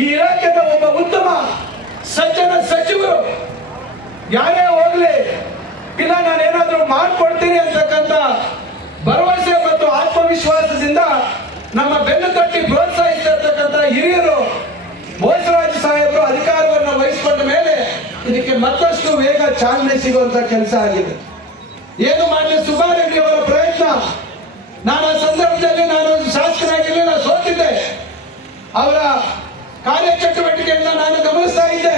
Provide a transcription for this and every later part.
ಈ ಇಲಾಖೆದ ಒಬ್ಬ ಉತ್ತಮ ಸಜ್ಜನ ಸಚಿವರು ಯಾರೇ ಹೋಗ್ಲಿ, ಇಲ್ಲ ನಾನೇನಾದ್ರೂ ಮಾಡ್ಕೊಡ್ತೀನಿ ಅಂತಕ್ಕಂಥ ಭರವಸೆ ಮತ್ತು ಆತ್ಮವಿಶ್ವಾಸದಿಂದ ನಮ್ಮ ಬೆನ್ನು ತಟ್ಟಿ ಪ್ರೋತ್ಸಾಹಿಸಿರ್ತಕ್ಕಂಥ ಹಿರಿಯರು ಬೋಸರಾಜ್ ಸಾಹೇಬರು ಅಧಿಕಾರವನ್ನು ವಹಿಸಿಕೊಂಡ ಮೇಲೆ ಇದಕ್ಕೆ ಮತ್ತಷ್ಟು ವೇಗ ಚಾಲನೆ ಸಿಗುವಂತ ಕೆಲಸ ಆಗಿದೆ. ಏನು ಮಾಡಲಿ ಸುಬ್ಬಾರೆಡ್ಡಿ ಅವರ ಪ್ರಯತ್ನ, ನಾನು ಆ ಸಂದರ್ಭದಲ್ಲಿ ನಾನು ಶಾಸಕನಾಗಿರಲಿಲ್ಲ, ಸೋತಿದ್ದೆ. ಅವರ ಕಾರ್ಯಚಟುವಟಿಕೆಯಿಂದ ನಾನು ಗಮನಿಸ್ತಾ ಇದ್ದೆ,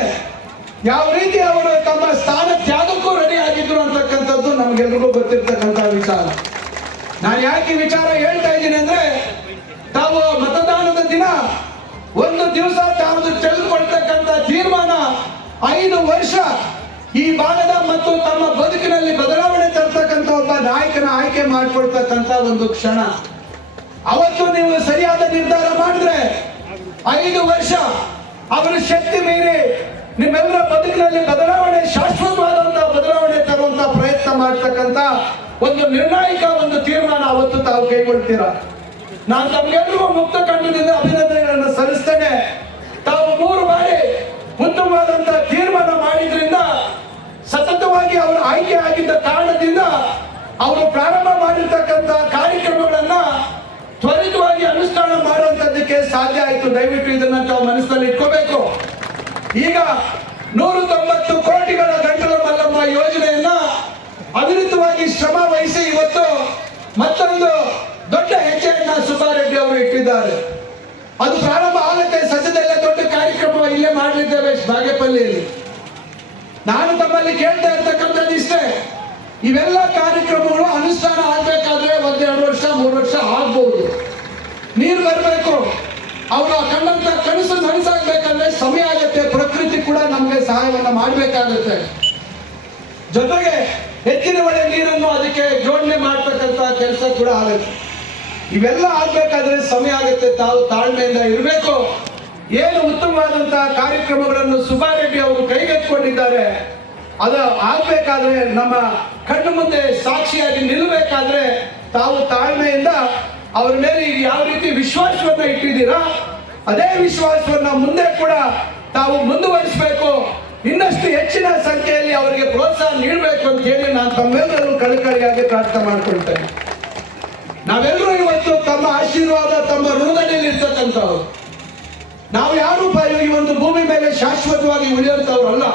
ಯಾವ ರೀತಿ ಅವರು ತಮ್ಮ ಸ್ಥಾನ ತ್ಯಾಗಕ್ಕೂ ರೆಡಿ ಆಗಿದ್ರು ಅಂತಕ್ಕಂಥದ್ದು ನಮ್ಗೆಲ್ರಿಗೂ ಗೊತ್ತಿರ್ತಕ್ಕಂಥ ವಿಚಾರ. ನಾನು ಯಾಕೆ ವಿಚಾರ ಹೇಳ್ತಾ ಇದ್ದೀನಿ ಅಂದ್ರೆ, ತಾವು ಮತದಾನದ ದಿನ ಒಂದು ದಿವಸ ತಾವು ತೆಗೆದುಕೊಳ್ತಕ್ಕಂಥ ತೀರ್ಮಾನ 5 ವರ್ಷ ಈ ಭಾಗದ ಮತ್ತು ತಮ್ಮ ಬದುಕಿನಲ್ಲಿ ಬದಲಾವಣೆ ತರ್ತಕ್ಕಂಥ ಒಬ್ಬ ನಾಯಕನ ಆಯ್ಕೆ ಮಾಡಿಕೊಳ್ತಕ್ಕಂಥ ಒಂದು ಕ್ಷಣ. ಅವತ್ತು ನೀವು ಸರಿಯಾದ ನಿರ್ಧಾರ ಮಾಡಿದ್ರೆ 5 ವರ್ಷ ಅವರ ಶಕ್ತಿ ಮೀರಿ ನಿಮ್ಮೆಲ್ಲರ ಬದುಕಿನಲ್ಲಿ ಬದಲಾವಣೆ, ಶಾಶ್ವತವಾದಂತಹ ಬದಲಾವಣೆ ತರುವಂತ ಪ್ರಯತ್ನ ಮಾಡ್ತಕ್ಕಂಥ ಒಂದು ನಿರ್ಣಾಯಕ ಒಂದು ತೀರ್ಮಾನ ಅವತ್ತು ತಾವು ಕೈಗೊಳ್ತೀರಾ. ನಾನು ತಮ್ಗೆಲ್ರಿಗೂ ಮುಕ್ತ ಕಂಠದಿಂದ ಅಭಿನಂದನೆಗಳನ್ನು ಸಲ್ಲಿಸ್ತೇನೆ. ತಾವು 3 ಬಾರಿ ಉತ್ತಮವಾದಂತಹ ತೀರ್ಮಾನ ಮಾಡಿದ್ರಿಂದ, ಸತತವಾಗಿ ಅವರು ಆಯ್ಕೆ ಆಗಿದ್ದ ಕಾರಣದಿಂದ ಅವರು ಪ್ರಾರಂಭ ಮಾಡಿರ್ತಕ್ಕಂಥ ಕಾರ್ಯಕ್ರಮಗಳನ್ನ ತ್ವರಿತವಾಗಿ ಅನುಷ್ಠಾನ ಮಾಡುವಂತದ್ದಕ್ಕೆ ಸಾಧ್ಯ ಆಯಿತು. ದಯವಿಟ್ಟು ಇದನ್ನ ತಾವು ಮನಸ್ಸಿನಲ್ಲಿ ಇಟ್ಕೋಬೇಕು. ಈಗ 190 ಕೋಟಿಗಳ ಗಂಟಲ ಮಲ್ಲಮ್ಮ ಯೋಜನೆಯನ್ನ ಅವಿರತವಾಗಿ ಶ್ರಮ ವಹಿಸಿ ಇವತ್ತು ಮತ್ತೊಂದು ದೊಡ್ಡ ಹೆಜ್ಜೆಯನ್ನ ಸುಬ್ಬಾರೆಡ್ಡಿ ಅವರು ಇಟ್ಟಿದ್ದಾರೆ. ಅದು ಪ್ರಾರಂಭ ಆಗುತ್ತೆ. ಸದ್ಯದಲ್ಲೇ ದೊಡ್ಡ ಕಾರ್ಯಕ್ರಮ ಇಲ್ಲೇ ಮಾಡಲಿದ್ದೇವೆ ಬಾಗೇಪಲ್ಲಿಯಲ್ಲಿ. ನಾನು ತಮ್ಮಲ್ಲಿ ಕೇಳ್ತಾ ಇರ್ತಕ್ಕಂಥದ್ದು ಇಷ್ಟೇ, ಇವೆಲ್ಲ ಕಾರ್ಯಕ್ರಮಗಳು ಅನುಷ್ಠಾನ ಆಗ್ಬೇಕಾದ್ರೆ 1-2 ವರ್ಷ 3 ವರ್ಷ ಆಗ್ಬಹುದು. ನೀರು ಬರಬೇಕು, ಅವರು ಕಂಡಂತ ಕನಸು ನನಸಾಗಬೇಕಂದ್ರೆ ಸಮಯ ಆಗುತ್ತೆ. ಪ್ರಕೃತಿ ಕೂಡ ನಮ್ಗೆ ಸಹಾಯವನ್ನ ಮಾಡಬೇಕಾಗುತ್ತೆ. ಜೊತೆಗೆ ಹೆಚ್ಚಿನ ಮಳೆ ನೀರನ್ನು ಅದಕ್ಕೆ ಜೋಡಣೆ ಮಾಡ್ತಕ್ಕಂಥ ಕೆಲಸ ಕೂಡ ಆಗುತ್ತೆ. ಇವೆಲ್ಲ ಆಗ್ಬೇಕಾದ್ರೆ ಸಮಯ ಆಗುತ್ತೆ. ತಾವು ತಾಳ್ಮೆಯಿಂದ ಇರಬೇಕು. ಏನು ಉತ್ತಮವಾದಂತಹ ಕಾರ್ಯಕ್ರಮಗಳನ್ನು ಸುಬ್ಬಾರೆಡ್ಡಿ ಅವರು ಕೈಗೆತ್ತಿಕೊಂಡಿದ್ದಾರೆ, ಅದು ಆಗ್ಬೇಕಾದ್ರೆ, ನಮ್ಮ ಕಣ್ಣು ಮುಂದೆ ಸಾಕ್ಷಿಯಾಗಿ ನಿಲ್ಲಬೇಕಾದ್ರೆ ತಾವು ತಾಳ್ಮೆಯಿಂದ ಅವರ ಮೇಲೆ ಯಾವ ರೀತಿ ವಿಶ್ವಾಸವನ್ನ ಇಟ್ಟಿದ್ದೀರಾ, ಅದೇ ವಿಶ್ವಾಸವನ್ನ ಮುಂದೆ ಕೂಡ ತಾವು ಮುಂದುವರಿಸಬೇಕು. ಇನ್ನಷ್ಟು ಹೆಚ್ಚಿನ ಸಂಖ್ಯೆಯಲ್ಲಿ ಅವರಿಗೆ ಪ್ರೋತ್ಸಾಹ ನೀಡಬೇಕು ಅಂತ ಹೇಳಿ ನಾನು ತಮ್ಮೆಲ್ಲರೂ ಕಳಕಳಿಯಾಗಿ ಪ್ರಾರ್ಥನೆ ಮಾಡ್ಕೊಳ್ತೇನೆ. ನಾವೆಲ್ಲರೂ ಇವತ್ತು ತಮ್ಮ ಆಶೀರ್ವಾದ, ತಮ್ಮ ಋಣದಲ್ಲಿ ಇರ್ತಕ್ಕಂಥವ್ರು. ನಾವು ಯಾರು ಈ ಒಂದು ಭೂಮಿ ಮೇಲೆ ಶಾಶ್ವತವಾಗಿ ಉಳಿಯುವಂತವ್ರಲ್ಲ.